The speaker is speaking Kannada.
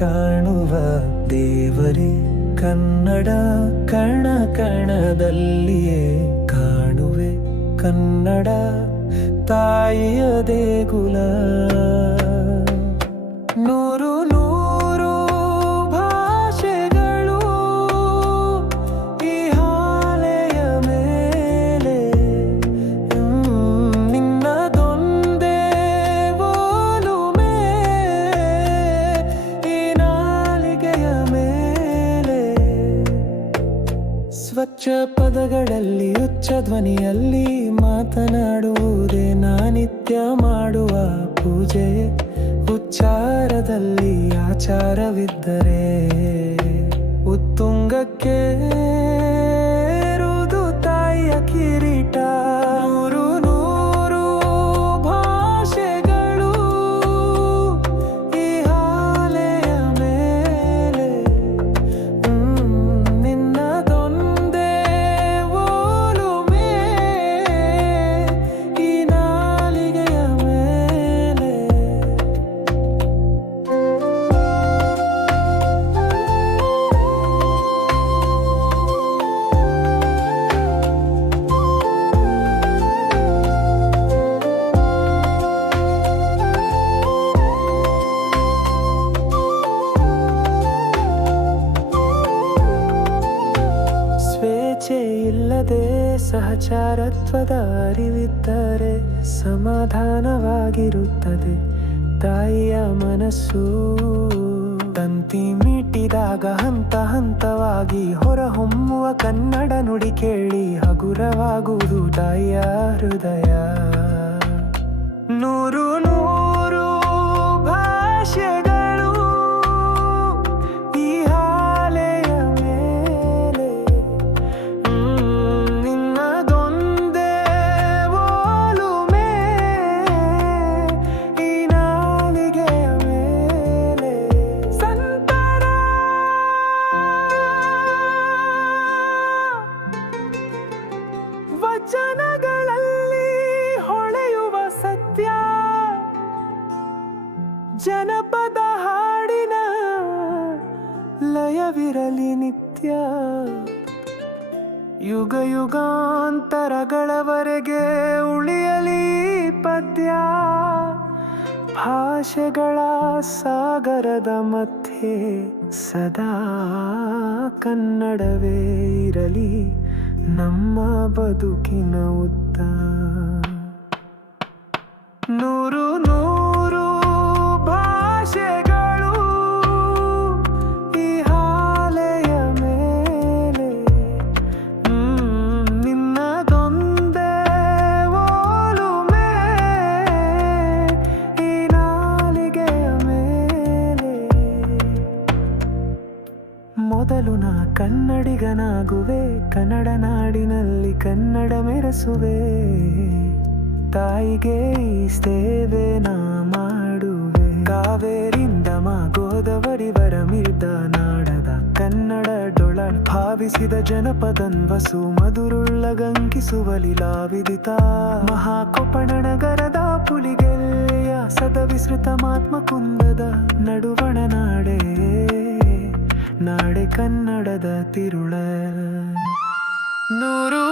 ಕಾಣುವ ದೇವರೇ ಕನ್ನಡ, ಕಣ ಕಣದಲ್ಲಿಯೇ ಕಾಣುವೆ ಕನ್ನಡ ತಾಯಿಯ ದೇಗುಲ. ನೂರು ನೂರು ಭಾಷೆಗಳು ಈ ಹಾಲೆಯ ಮೇಲೆ, ನಿನ್ನದೊಂದೇ ಒಲುಮೆ ಈ ನಾಲಿಗೆಯ ಮೇಲೆ. ಸ್ವಚ್ಛ ಪದಗಳಲ್ಲಿ ಉಚ್ಚ ಧ್ವನಿಯಲ್ಲಿ ಮಾತನಾಡುವುದೇ ನಾನಿತ್ಯ ಮಾಡುವ ಪೂಜೆ. ಉಚ್ಚಾರದಲ್ಲಿ ಆಚಾರವಿದ್ದರೆ ಉತ್ತುಂಗಕ್ಕೆ ಏರುವುದು ತಾಯಿಯ ಕಿರೀಟ. ನೂರು ನೂರು ಭಾಷೆಗಳು ಈ ಹಾಲೆಯ ಮೇಲೆ, ನಿನ್ನದೊಂದೇ ಒಲುಮೆ ಈ ನಾಲಿಗೆಯ ಮೇಲೆ. ಸ್ವೇಚ್ಛೆ ಇಲ್ಲದೆ ಸಹಚಾರತ್ವದ ಅರಿವಿದ್ದರೆ ಸಮಾಧಾನವಾಗಿರುತ್ತದೆ ತಾಯಿಯ ಮನಸ್ಸು. ತಂತಿ ಮೀಟಿದಾಗ ಹಂತ ಹಂತವಾಗಿ ಹೊರಹೊಮ್ಮುವ ಕನ್ನಡ ನುಡಿ ಕೇಳಿ ಹಗುರವಾಗುವುದು ತಾಯಿಯ ಹೃದಯ. ನೂರು ನೂರು ಭಾಷೆಗಳು ಈ ಹಾಲೆಯ ಮೇಲೆ, ನಿನ್ನದೊಂದೇ ಒಲುಮೆ ಈ ನಾಲಿಗೆಯ ಮೇಲೆ. ಸಂತರ ವಚನಗಳಲ್ಲಿ ಹೊಳೆಯುವ ಸತ್ಯ, ಜನಪದ ಹಾಡಿನ ಲಯವಿರಲಿ ನಿತ್ಯ. ಯುಗ ಯುಗಾಂತರಗಳವರೆಗೆ ಉಳಿಯಲಿ ಪದ್ಯ. ಭಾಷೆಗಳ ಸಾಗರದ ಮಧ್ಯೆ ಸದಾ ಕನ್ನಡವೇ ಇರಲಿ ನಮ್ಮ ಬದುಕಿನ ಉದ್ದ. ನೂರು ನೂರು ಭಾಷೆಗಳು ಈ ಹಾಲೆಯ ಮೇಲೆ, ನಿನ್ನದೊಂದೇ ಒಲುಮೆ ಈ ನಾಲಿಗೆಯ ಮೇಲೆ. ಮೊದಲು ನಾ ಕನ್ನಡಿಗನಾಗುವೆ, ಕನ್ನಡ ನಾಡಿನಲ್ಲಿ ಕನ್ನಡ ಮೆರೆಸುವೆ. ತಾಯಿಗೆ ಈ ಸೇವೆ ನಾ ಮಾಡುವೆ. ಕಾವೇರಿಂದ ಗೋದಾವರಿವರ ಮಿರ್ದ ನಾಡದ ಕನ್ನಡ ಡೊಳನ್ ಭಾವಿಸಿದ ಜನಪದನ್ ವಸು ಮಧುರುಳ್ಳಗಂಕಿಸುವಲಿ ಲಾವಿದಿತ. ಮಹಾಕೊಪ್ಪಣ ನಗರದ ಪುಲಿಗೆಲ್ಲೆಯ ಸದ ವಿಸ್ತೃತ ಮಾತ್ಮ ಕುಂದದ ನಡುವಣ ನಾಡೆ, ನಾಡೆ ಕನ್ನಡದ ತಿರುಳ. ನೂರು